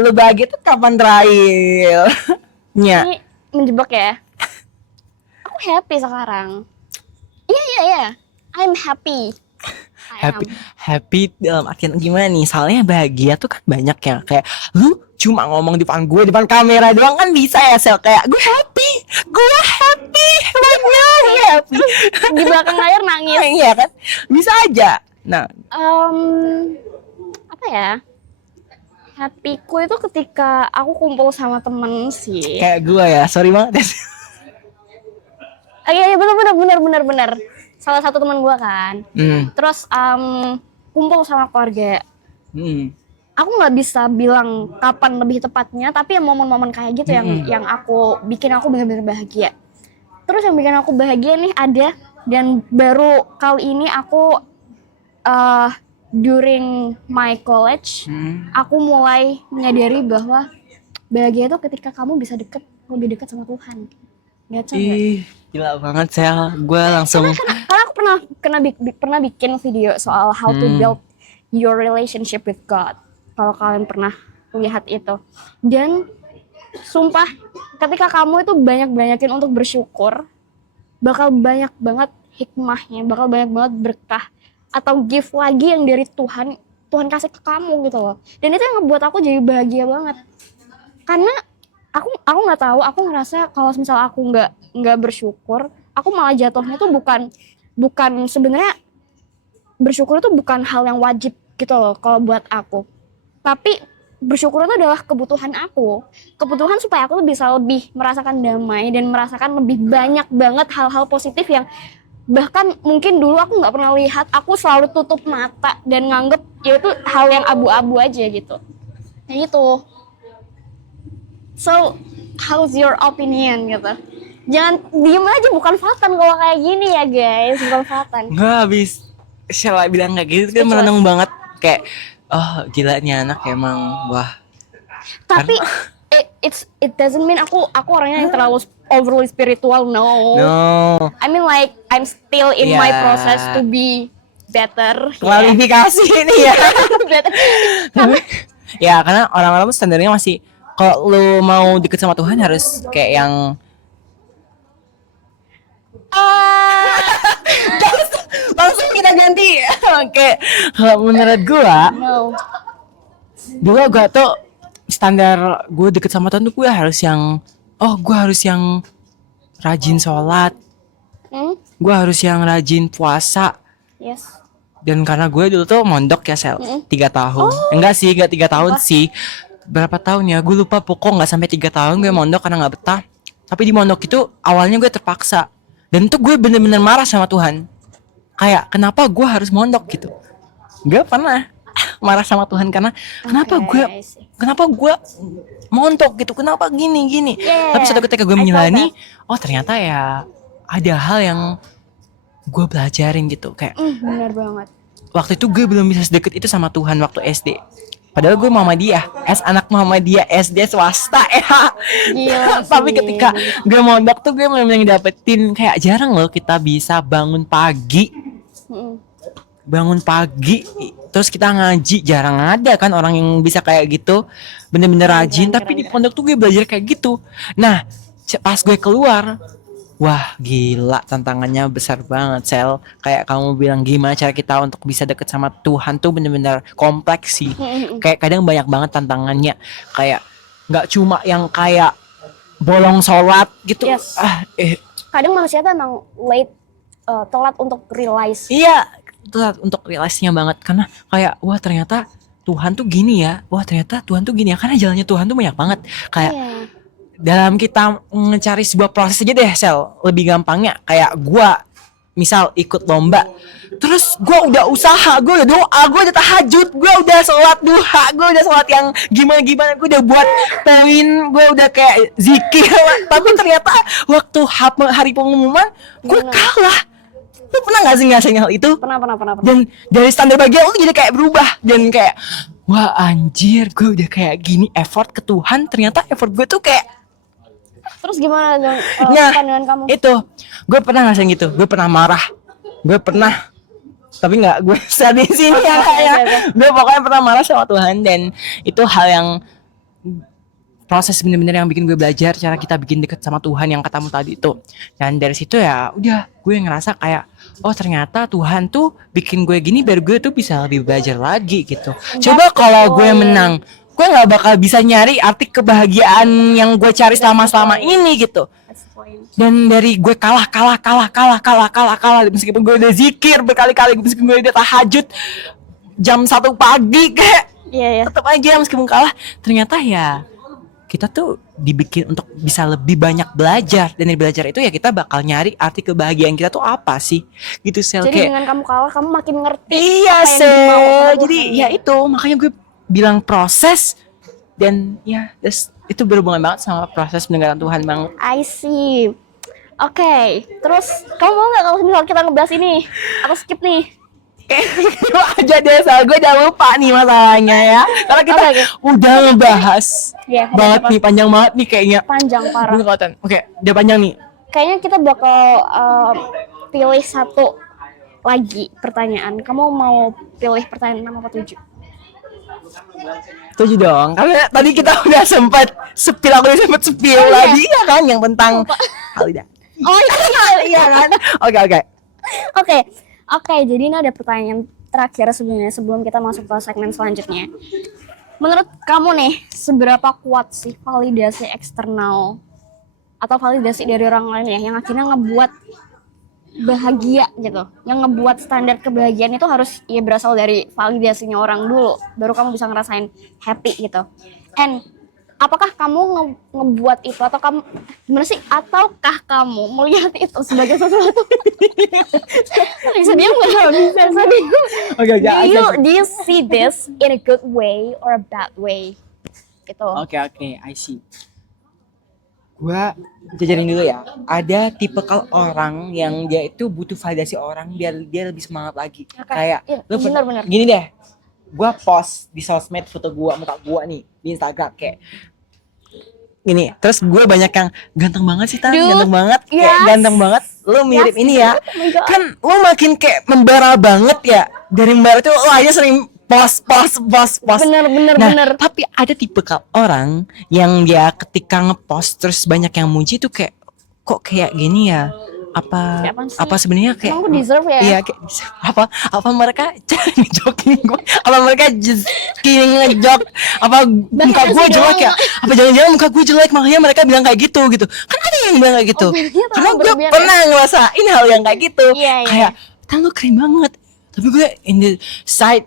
lu bahagia tuh kapan terakhirnya? Ini menjebak ya. Aku happy sekarang. Iya. I'm happy. I am. Happy dalam artian gimana nih? Soalnya bahagia tuh kan banyak ya. Kayak lu cuma ngomong di depan gue, depan kamera doang kan bisa ya, Sel. Kayak gue happy, happy. Di belakang layar nangis. Iya kan? Bisa aja. Nah, Apa ya? Happyku itu ketika aku kumpul sama temen sih. kayak gue ya, sorry banget. Iya bener. Salah satu teman gua kan. Terus kumpul sama keluarga. Aku nggak bisa bilang kapan lebih tepatnya, tapi momen-momen kayak gitu yang aku bikin aku benar-benar bahagia. Terus yang bikin aku bahagia nih ada, dan baru kali ini aku during my college aku mulai menyadari bahwa bahagia itu ketika kamu bisa lebih dekat sama Tuhan. Gacha nggak? Ih, gila banget, Sel. Gue langsung Karena aku pernah bikin video soal how to build your relationship with God. Kalau kalian pernah lihat itu. Dan sumpah, ketika kamu itu banyakin untuk bersyukur, bakal banyak banget hikmahnya, bakal banyak banget berkah atau gift lagi yang dari Tuhan kasih ke kamu gitu loh. Dan itu yang ngebuat aku jadi bahagia banget. Karena aku nggak tahu, aku ngerasa kalau misal aku nggak bersyukur, aku malah jatuhnya tuh bukan sebenarnya bersyukur itu bukan hal yang wajib gitu loh kalau buat aku, tapi bersyukur itu adalah kebutuhan supaya aku tuh bisa lebih merasakan damai dan merasakan lebih banyak banget hal-hal positif yang bahkan mungkin dulu aku nggak pernah lihat. Aku selalu tutup mata dan nganggep ya itu hal yang abu-abu aja gitu, kayak gitu. So, how's your opinion gitu? Jangan diem aja, bukan Fatan kalau kayak gini ya guys, bukan Fatan. nggak habis Sheila bilang kayak gitu kan merenung banget, kayak oh gila nih anak emang wah. Tapi it doesn't mean aku orangnya yang terlalu overly spiritual, no. I mean like I'm still in my Yeah. process to be better. Klarifikasi ini ya. Better. Tapi ya karena orang-orang tuh standarnya masih, kalau lu mau deket sama Tuhan harus kayak yang langsung kita ganti. Oke, kalau menurut gua No. dulu gua tuh standar gue deket sama Tuhan tuh gue harus yang rajin sholat, gue harus yang rajin puasa. Yes. Dan karena gue dulu tuh mondok ya, Sel, 3 tahun. Enggak 3 tahun sih. Berapa tahun ya? Gue lupa, pokok nggak sampai 3 tahun gue mondok karena nggak betah. Tapi di mondok itu awalnya gue terpaksa. Dan tuh gue bener-bener marah sama Tuhan. Kayak kenapa gue harus mondok gitu? Gue pernah marah sama Tuhan karena kenapa gue mondok gitu? Kenapa gini? Yeah, Tapi suatu ketika gue I felt menyelani, oh ternyata ya ada hal yang gue belajarin gitu. Kayak Bener banget. waktu itu gue belum bisa sedekat itu sama Tuhan waktu SD. Padahal gue Muhammadiyah, anak Muhammadiyah SD swasta ya. Gila Tapi sih. ketika gue mondok tuh gue benar-benar dapetin kayak jarang loh kita bisa bangun pagi, Mm-mm. terus kita ngaji. Jarang ada kan orang yang bisa kayak gitu, bener-bener rajin. Tapi di pondok tuh gue belajar kayak gitu. Nah pas gue keluar, wah gila, tantangannya besar banget Sel. Kayak kamu bilang gimana cara kita untuk bisa deket sama Tuhan tuh bener-bener kompleks sih. Mm-mm. Kayak kadang banyak banget tantangannya. Kayak nggak cuma yang kayak bolong sholat gitu. Yes. Kadang manusia tuh emang telat untuk realize. Iya, telat untuk realize-nya banget. Karena kayak wah ternyata Tuhan tuh gini ya. Wah ternyata Tuhan tuh gini ya. Karena jalannya Tuhan tuh banyak banget. Kayak Iya. dalam kita mencari sebuah proses aja deh Sel, lebih gampangnya kayak gua misal ikut lomba, terus gua udah usaha, gua udah doa, gua udah tahajud, gua udah sholat duha, gua udah sholat yang gimana gua udah buat poin, gua udah kayak zikir, tapi ternyata waktu hari pengumuman gua Gimana? kalah. Lu pernah gak sih ngerasain hal itu? Pernah. Dan dari standar bagian lu jadi kayak berubah. Dan kayak wah anjir, gue udah kayak gini effort ke Tuhan, ternyata effort gue tuh kayak Terus gimana dong Nah, pandangan kamu? itu gue pernah ngerasain gitu. Gue pernah marah, gue pernah, tapi nggak gue share di sini ya kayak gue pokoknya pernah marah sama Tuhan. Dan itu hal yang proses bener-bener yang bikin gue belajar cara kita bikin deket sama Tuhan yang katamu tadi itu. Dan dari situ ya udah gue ngerasa kayak oh ternyata Tuhan tuh bikin gue gini biar gue tuh bisa lebih belajar lagi gitu. Coba kalau gue menang, gue nggak bakal bisa nyari arti kebahagiaan yang gue cari selama ini gitu. That's the point. Dan dari gue kalah meskipun gue udah zikir berkali-kali, meskipun gue udah tahajud jam 1 pagi kayak Iya. tetap aja meskipun kalah, ternyata ya kita tuh dibikin untuk bisa lebih banyak belajar. Dan dari belajar itu ya kita bakal nyari arti kebahagiaan kita tuh apa sih gitu Sel. Jadi Kayak dengan kamu kalah, kamu makin ngerti iya apa yang Sel, dimau sama jadi Tuhan. ya itu makanya gue bilang proses. Dan ya itu berhubungan banget sama proses pendengaran Tuhan banget. I see. Oke, terus kamu mau nggak kalau misal kita ngebahas ini? Atau skip nih? Kayak aja deh Sel, gue udah lupa nih masalahnya ya. Karena kita Oke. udah ngebahas Iya, banget nih, panjang banget nih kayaknya. Panjang parah. Gue kelihatan. Oke, udah panjang nih. Kayaknya kita bakal pilih satu lagi pertanyaan. Kamu mau pilih pertanyaan 6 apa 7? 7 dong. Karena tadi kita udah sempat sepil, aku udah sempat sepil Oh, iya. lagi ya kan yang tentang Halida. Oh Iya kan? Oke. Oke, jadi ini ada pertanyaan terakhir sebenarnya sebelum kita masuk ke segmen selanjutnya. Menurut kamu nih, seberapa kuat sih validasi eksternal atau validasi dari orang lain ya yang akhirnya ngebuat bahagia gitu, yang ngebuat standar kebahagiaan itu harus ya berasal dari validasinya orang dulu, baru kamu bisa ngerasain happy gitu. And apakah kamu ngebuat itu atau kamu gimana sih? Ataukah kamu melihat itu sebagai sesuatu? Bisa diam nggak? Bisa diam. Oke. Do you see this in a good way or a bad way? Gitu. Oke, I see. Gua jajarin dulu ya. Ada tipikal orang yang dia itu butuh validasi orang biar dia lebih semangat lagi. Oke. Kayak Iya, lu bener. gini deh. Gua post di sosmed foto muka gua nih di Instagram kayak gini. Terus gue banyak yang ganteng banget sih, Dude, ganteng banget, kayak yes. ganteng banget. Lu mirip Yes, ini ya. oh my God. Kan lu makin kayak membara banget ya. Dari membara itu lu aja sering post. Bener. Tapi ada tipe orang yang dia ketika ngepost terus banyak yang muji tuh kayak kok kayak gini ya? Kayak apaan sih? Apa sebenarnya kayak Emang aku deserve ya? Iya kayak apa mereka cara ngejokin gue? Apa mereka just kidding ngejok? Apa muka gue sih jelek ya? doang. Apa jangan-jangan muka gue jelek makanya mereka bilang kayak gitu? Kan ada yang bilang kayak gitu. ternyata Karena gue berlebihan pernah ngerasain hal yang kayak gitu. Iya. Kayak kan lu keren banget. Tapi gue in the side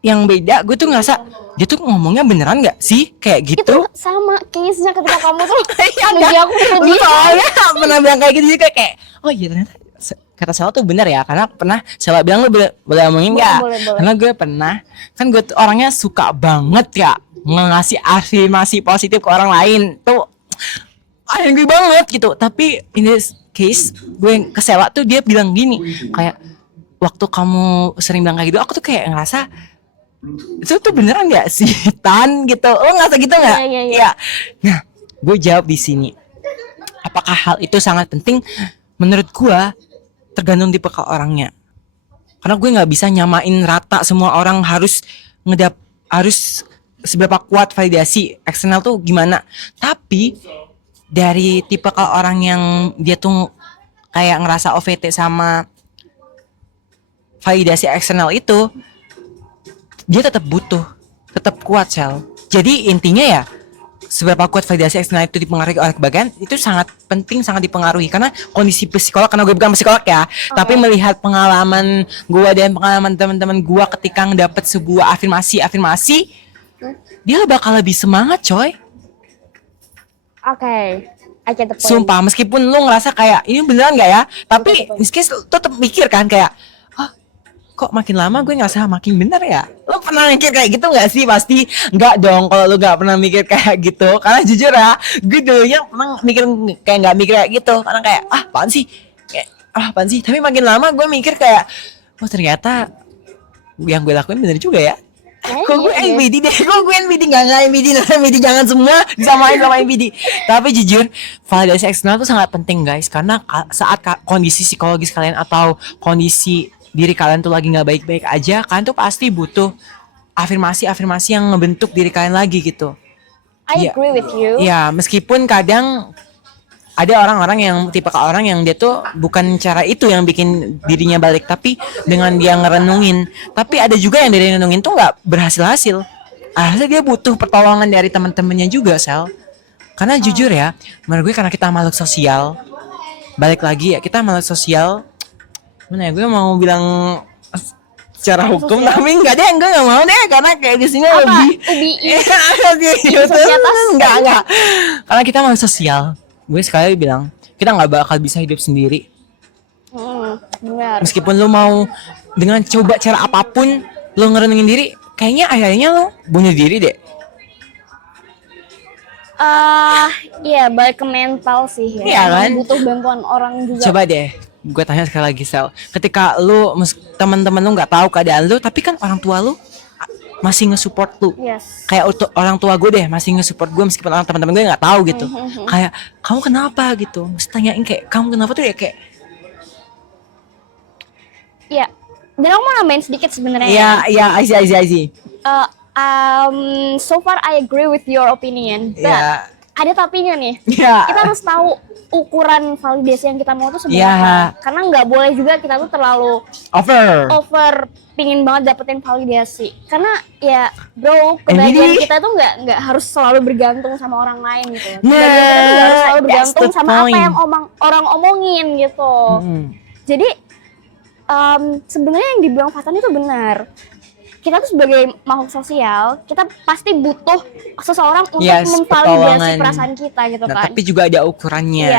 yang beda, gue tuh ngerasa dia tuh ngomongnya beneran nggak sih kayak Itu gitu? sama case-nya ketika kamu tuh Iya muji enggak? aku berlebihan. Soalnya pernah bilang kayak gitu juga kayak oh iya ternyata kata Sela tuh benar ya, karena pernah Sela bilang lu boleh ngomongin nggak? Boleh. Karena gue pernah, kan gue tuh orangnya suka banget ya ngasih afirmasi positif ke orang lain tuh gue banget gitu. Tapi ini case gue yang ke Sewa tuh dia bilang gini kayak waktu kamu sering bilang kayak gitu aku tuh kayak ngerasa itu tuh beneran nggak sih Tan gitu lo ngerasa gitu nggak? Iya. Ya. Nah gue jawab di sini apakah hal itu sangat penting menurut gue tergantung tipe ke orangnya karena gue nggak bisa nyamain rata semua orang harus harus seberapa kuat validasi eksternal tuh gimana tapi dari tipe orang yang dia tuh kayak ngerasa OVT sama validasi eksternal itu dia tetap butuh tetap kuat sel jadi intinya ya seberapa kuat validasi eksternal itu dipengaruhi oleh kebahagiaan itu sangat penting sangat dipengaruhi karena kondisi psikolog karena gue bukan psikolog ya tapi melihat pengalaman gue dan pengalaman teman-teman gue ketika ngedapet sebuah afirmasi dia bakal lebih semangat coy. Oke, I get the point. Sumpah meskipun lu ngerasa kayak ini beneran gak ya tapi meski tetap mikir kan kayak kok makin lama gue ngerasa makin bener ya lu pernah mikir kayak gitu gak sih pasti nggak dong kalau lu gak pernah mikir kayak gitu karena jujur ya gue dulunya pernah mikir kayak nggak mikir kayak gitu karena kayak apaan sih tapi makin lama gue mikir kayak ternyata yang gue lakuin bener juga ya. Kok gue NBD deh, kok gue NBD nggak NBD jangan semua disamain sama NBD. Tapi jujur, validasi eksternal itu sangat penting guys, karena saat kondisi psikologis kalian atau kondisi diri kalian tuh lagi nggak baik-baik aja, kalian tuh pasti butuh afirmasi yang ngebentuk diri kalian lagi gitu. I agree with you. Ya, meskipun kadang ada orang-orang yang tipe orang yang dia tuh bukan cara itu yang bikin dirinya balik tapi dengan dia ngerenungin tapi ada juga yang dari ngerenungin tuh nggak berhasil akhirnya dia butuh pertolongan dari teman-temannya juga sel karena jujur ya menurut gue karena kita makhluk sosial balik lagi ya kita makhluk sosial mana ya gue mau bilang secara hukum tapi enggak deh gue nggak mau deh karena kayak di sini lebih enggak karena kita makhluk sosial gue sekali bilang kita nggak bakal bisa hidup sendiri benar. meskipun lo mau dengan coba cara apapun lo ngerenungin diri kayaknya akhirnya lo bunuh diri deh Iya balik ke mental sih ya iya kan butuh bantuan orang juga coba deh gue tanya sekali lagi Sel ketika lo teman-teman lo nggak tahu keadaan lo tapi kan orang tua lo masih nge-support lu. Yes. Kayak orang tua gue deh masih nge-support gue meskipun orang teman-teman gue nggak tahu gitu. Kayak kamu kenapa gitu? Mesti tanyain kayak kamu kenapa tuh ya kayak. Iya. Dan aku mau nambahin sedikit sebenarnya. Iya, I see. So far I agree with your opinion. But ada tapinya nih. Iya. Kita harus tahu ukuran validasi yang kita mau tuh sebenarnya. Iya. Karena nggak boleh juga kita tuh terlalu over pingin banget dapetin validasi karena ya bro kebahagiaan kita tuh nggak harus selalu bergantung sama orang lain gitu kebahagiaan kita tuh nggak harus selalu bergantung sama apa yang orang omongin gitu jadi sebenarnya yang dibilang Fatan itu benar kita tuh sebagai makhluk sosial kita pasti butuh seseorang untuk memvalidasi perasaan kita gitu kan tapi juga ada ukurannya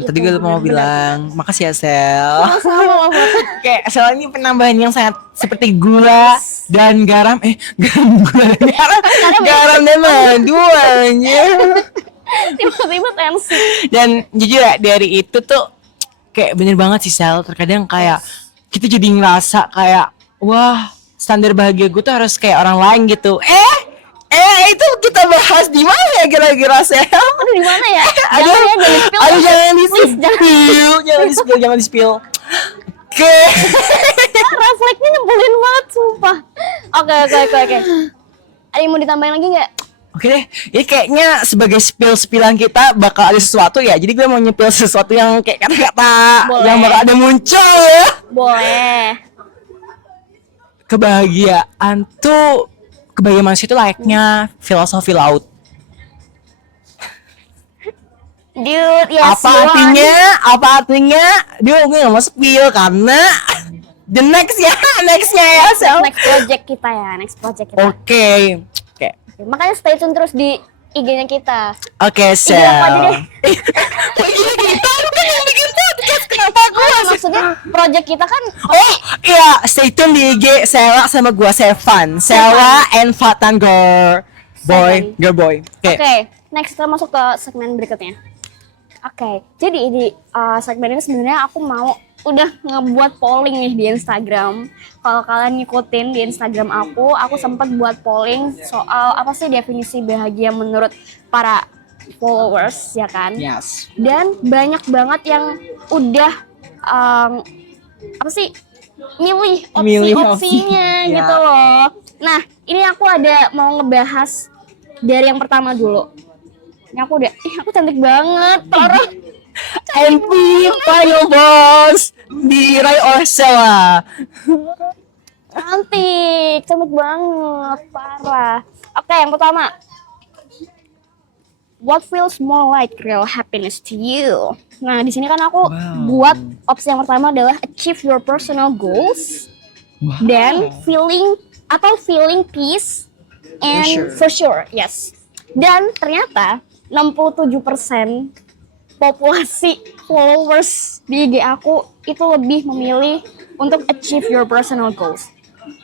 tadi gue mau bilang makasih ya Sel sama kayak Sel ini penambahan yang sangat seperti gula dan garam garam dan madu anjir tiba-tiba tensi dan jujur ya dari itu tuh kayak bener banget sih Sel terkadang kayak kita jadi ngerasa kayak wah standar bahagia gue tuh harus kayak orang lain gitu. Itu kita bahas di mana ya kira-kira Sel? Aduh di mana ya? Jangan di spill. Oke. Refleksnya nyebelin banget sumpah. Oke. Ada yang mau ditambahin lagi nggak? Oke deh, ini kayaknya sebagai spill-spillan kita bakal ada sesuatu ya. Jadi gue mau nyepil sesuatu yang kayak kata-kata yang bakal ada muncul ya. Boleh. Kebahagiaan manusia itu layaknya filosofi laut. Dude, yes. Apa artinya? Dude, gue gak mau spill karena the nextnya ya. Next project kita ya, Oke. Makanya stay tune terus di IG-nya kita. Oke, Sel. IG-nya aja deh. IG kita bukan yang bikin podcast. Kenapa gue? Maksudnya project kita kan Iya, stay tune di IG Sewa sama gua Sevan. Sewa and Fatan girl boy. Oke, next kita masuk ke segmen berikutnya. Oke, jadi di segmen ini sebenarnya aku mau udah ngebuat polling nih di Instagram. Kalau kalian ngikutin di Instagram aku sempat buat polling soal apa sih definisi bahagia menurut para followers ya kan. Yes. Dan banyak banget yang udah apa sih milih Milih opsi-opsinya opsi. gitu Ya. loh. Nah, ini aku ada mau ngebahas dari yang pertama dulu. Ini aku udah, aku cantik banget, parah. And the final boss diraih oleh Sela. Cantik banget, parah. Oke, yang pertama. What feels more like real happiness to you? Nah, di sini kan aku buat opsi yang pertama adalah achieve your personal goals, dan feeling peace and for sure, yes. Dan ternyata 67% populasi followers di IG aku itu lebih memilih untuk achieve your personal goals.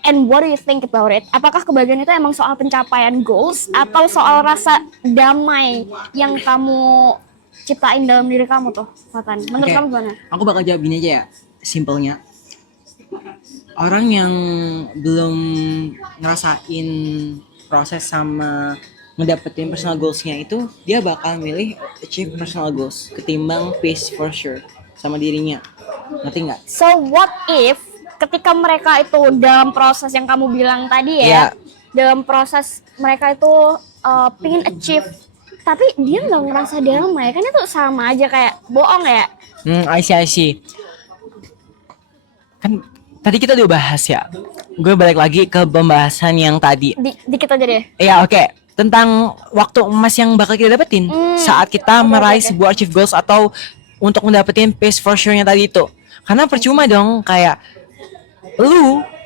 And what do you think about it? Apakah kebahagiaan itu emang soal pencapaian goals atau soal rasa damai yang kamu ciptain dalam diri kamu tuh, Fatan? Menurut kamu gimana? Aku bakal jawab gini aja ya, simpelnya. Orang yang belum ngerasain proses sama ngedapetin personal goals-nya itu, dia bakal milih achieve personal goals ketimbang peace for sure sama dirinya. Ngerti nggak? So what if ketika mereka itu dalam proses yang kamu bilang tadi ya, dalam proses mereka itu pengen achieve, tapi dia nggak ngerasa damai, kan itu sama aja kayak bohong ya? I see. Kan tadi kita udah bahas ya. Gue balik lagi ke pembahasan yang tadi. Dikit aja deh. Iya, oke. Tentang waktu emas yang bakal kita dapetin saat kita meraih sebuah achieve goals atau untuk mendapetin peace for sure-nya tadi itu. Karena percuma dong kayak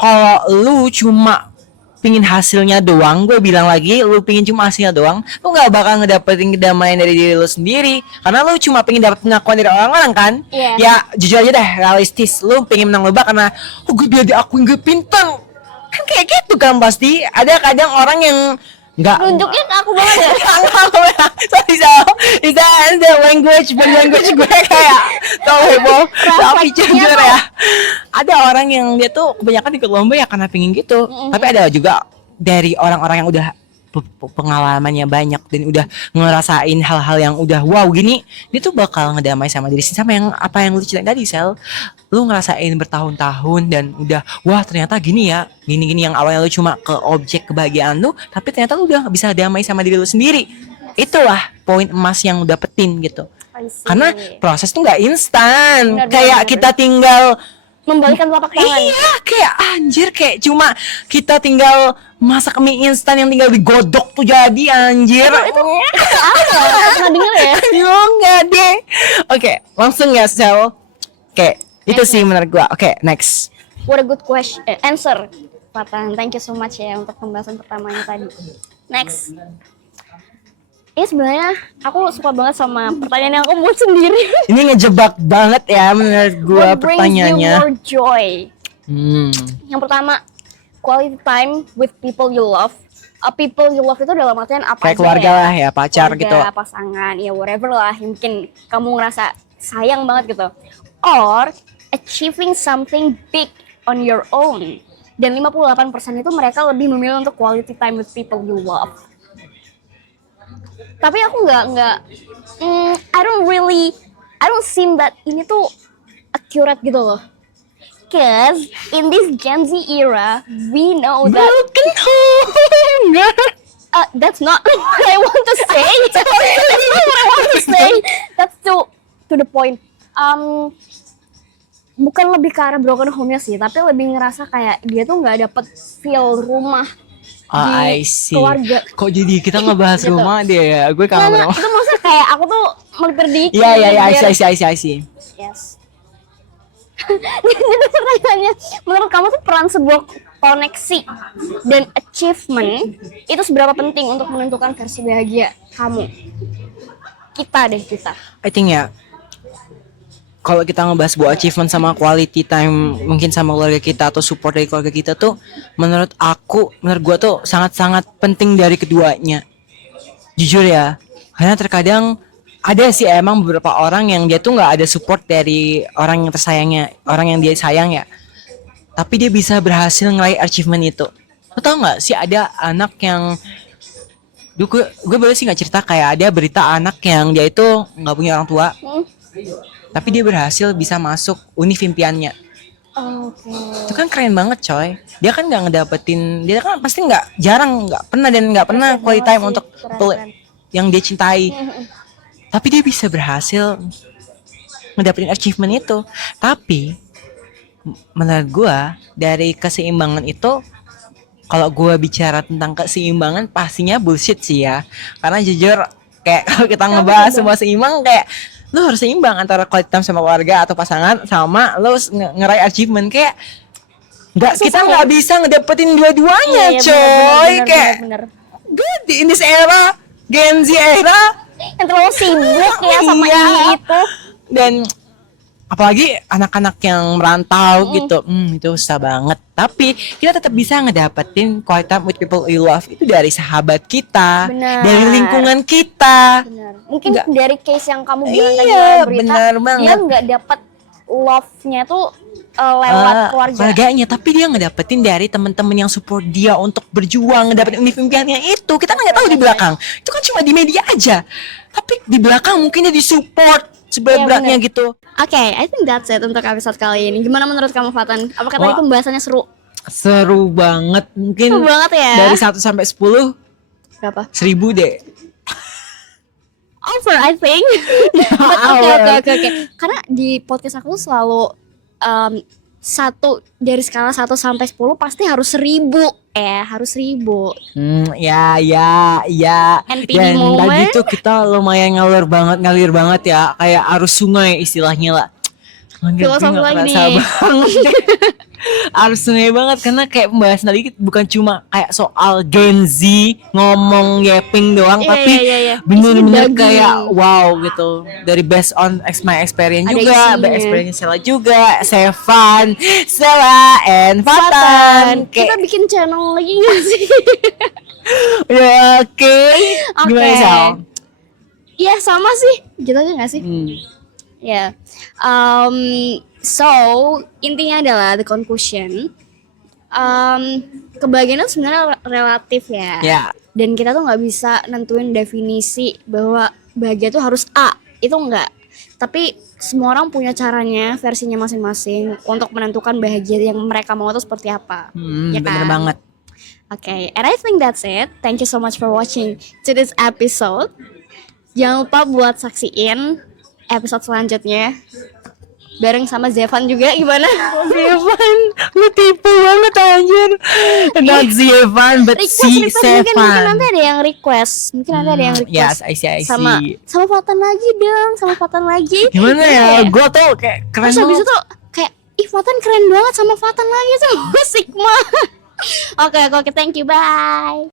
kalau lu cuma pingin hasilnya doang, gue bilang lagi, lu pingin cuma hasilnya doang, lu gak bakal ngedapetin kedamaian dari diri lu sendiri. Karena lu cuma pingin dapet pengakuan dari orang-orang kan. Ya jujur aja deh, realistis, lu pingin menang lomba karena gue biar diakuin gue pintar. Kan kayak gitu kan pasti. Ada kadang orang yang nggak nunjuknya ke aku banget ya. Sorry is that the language gue kayak tau heboh tapi jujur ya, ada orang yang dia tuh kebanyakan ikut lomba ya karena pingin gitu. Tapi ada juga dari orang-orang yang udah pengalamannya banyak dan udah ngerasain hal-hal yang udah wow gini, dia tuh bakal ngedamai sama diri sama yang apa yang lu ceritain tadi, Sel. Lu ngerasain bertahun-tahun dan udah wah ternyata gini ya, gini yang awalnya lu cuma ke objek kebahagiaan lu, tapi ternyata lu udah bisa damai sama diri lu sendiri.Itulah poin emas yang lu dapetin gitu. Karena proses tuh nggak instan, kayak kita tinggal membalikan telapak tangan. Iya, kayak anjir, kayak cuma kita tinggal masak mie instan yang tinggal digodok tuh jadi anjir. Itu pernah denger ya? Yo enggak deh. Oke, langsung ya Sel. Oke, itu sih menurut gua. Oke, next. What a good question, answer, Fatan. Thank you so much ya untuk pembahasan pertamanya tadi. Next. Ini sebenarnya aku suka banget sama pertanyaan yang aku buat sendiri. Ini ngejebak banget ya menurut gua pertanyaannya. What brings you more joy? Yang pertama, quality time with people you love. People you love itu dalam artian apa kayak aja keluarga ya? lah ya, pacar keluarga, gitu. Pasangan, ya whatever lah. Mungkin kamu ngerasa sayang banget gitu. Or achieving something big on your own. Dan 58% itu mereka lebih memilih untuk quality time with people you love. Tapi aku nggak I don't seem that ini tuh accurate gitu loh. Cause in this Gen Z era, we know that broken home. That's not what I want to say. That's not what I want to say. That's to the point. Bukan lebih ke arah broken home-nya sih, tapi lebih ngerasa kayak dia tuh nggak dapet feel rumah. I see. Keluarga. Kok jadi kita ngebahas Gitu. rumah dia ya? Gue kangen rumah. Itu maksudnya kayak aku tuh melipir dikit. Iya, I see. Yes. Jadi pertanyaannya, menurut kamu tuh peran sebuah koneksi dan achievement itu seberapa penting untuk menentukan versi bahagia kamu? Kita. I think ya, kalau kita ngebahas sebuah achievement sama quality time mungkin sama keluarga kita atau support dari keluarga kita tuh, menurut gua tuh sangat-sangat penting dari keduanya. Jujur ya, karena terkadang ada sih emang beberapa orang yang dia tuh nggak ada support dari orang yang tersayangnya, orang yang dia sayang ya. Tapi dia bisa berhasil ngeraih achievement itu. Lo tau nggak sih ada anak yang gue boleh sih nggak cerita kayak ada berita anak yang dia itu nggak punya orang tua, tapi dia berhasil bisa masuk univ impiannya. Oke. Itu kan keren banget coy. Dia kan nggak ngedapetin, dia kan pasti nggak pernah dan nggak pernah Keren quality banget time sih, untuk keren. yang dia cintai. Tapi dia bisa berhasil ngedapetin achievement itu. Tapi menurut gue dari keseimbangan itu, kalau gue bicara tentang keseimbangan pastinya bullshit sih ya. Karena jujur kayak kalau kita ngebahas semua seimbang kayak lu harus seimbang antara quality time sama keluarga atau pasangan sama lu ngeraih achievement kayak kita nggak bisa ngedapetin dua-duanya coy. Kayak bener. gue di this era Gen Z era Yang terlalu sibuk ya sama Iya. ini itu. dan apalagi anak-anak yang merantau gitu, itu susah banget. Tapi kita tetap bisa ngedapetin quality time with people we love itu dari sahabat kita, Benar. dari lingkungan kita. Benar. Mungkin Nggak. dari case yang kamu bilang tadi Iya, dalam berita, benar banget. dia nggak dapat love-nya tuh lewat keluarga. Keluarganya, tapi dia ngedapetin dari teman-teman yang support dia untuk berjuang ngedapetin univ impiannya itu. Kita kan nggak tahu di belakang, itu kan cuma di media aja, tapi di belakang mungkin dia disupport seberat-beratnya Iya, gitu. Oke, I think that's it untuk episode kali ini. Gimana menurut kamu, Fatan? Apakah tadi Wah. pembahasannya seru? Seru banget, mungkin Seru banget ya. dari 1 sampai 10 Berapa? 1000 deh. Over, I think. Oke. Karena di podcast aku tuh selalu dari skala 1 sampai 10 pasti harus 1000. Harus 1000. Ya. NPD Dan moment. tadi tuh kita lumayan ngalir banget ya, kayak arus sungai istilahnya lah. Anjir, gue Filosofi nggak lagi kerasa nih. banget. Arus sungai banget karena kayak pembahasan tadi bukan cuma kayak soal Gen Z ngomong yapping doang, Iya, tapi iya. bener-bener Isinya kayak daging. wow gitu. Dari based on my experience Ada juga, isinya. based experience Sela juga, Sevan, Sela, and Fatan. Kita bikin channel lagi gak sih? Ya, oke. Gimana Sal? Iya sama sih. Gitu aja gak sih? Ya. So intinya adalah the conclusion. Kebahagiaan itu sebenarnya relatif ya. Ya. Dan kita tuh nggak bisa nentuin definisi bahwa bahagia tuh harus A. Itu enggak. Tapi semua orang punya caranya, versinya masing-masing untuk menentukan bahagia yang mereka mau itu seperti apa. Ya Bener kan? banget. Okay, and I think that's it. Thank you so much for watching to this episode. Jangan lupa buat saksiin episode selanjutnya bareng sama Zevan juga. Gimana? Zevan, lu tipu banget anjir. Not Zevan, but si Mungkin Sevan. nanti ada yang request. Mungkin nanti ada yang Yes, request. I see. Sama Fatan lagi dong, sama Fatan lagi. Gimana ya? Iya. Gue tuh kayak keren Terus habis banget. itu kayak ih Fatan keren banget sama Fatan lagi sama Sigma. Oke, thank you, bye.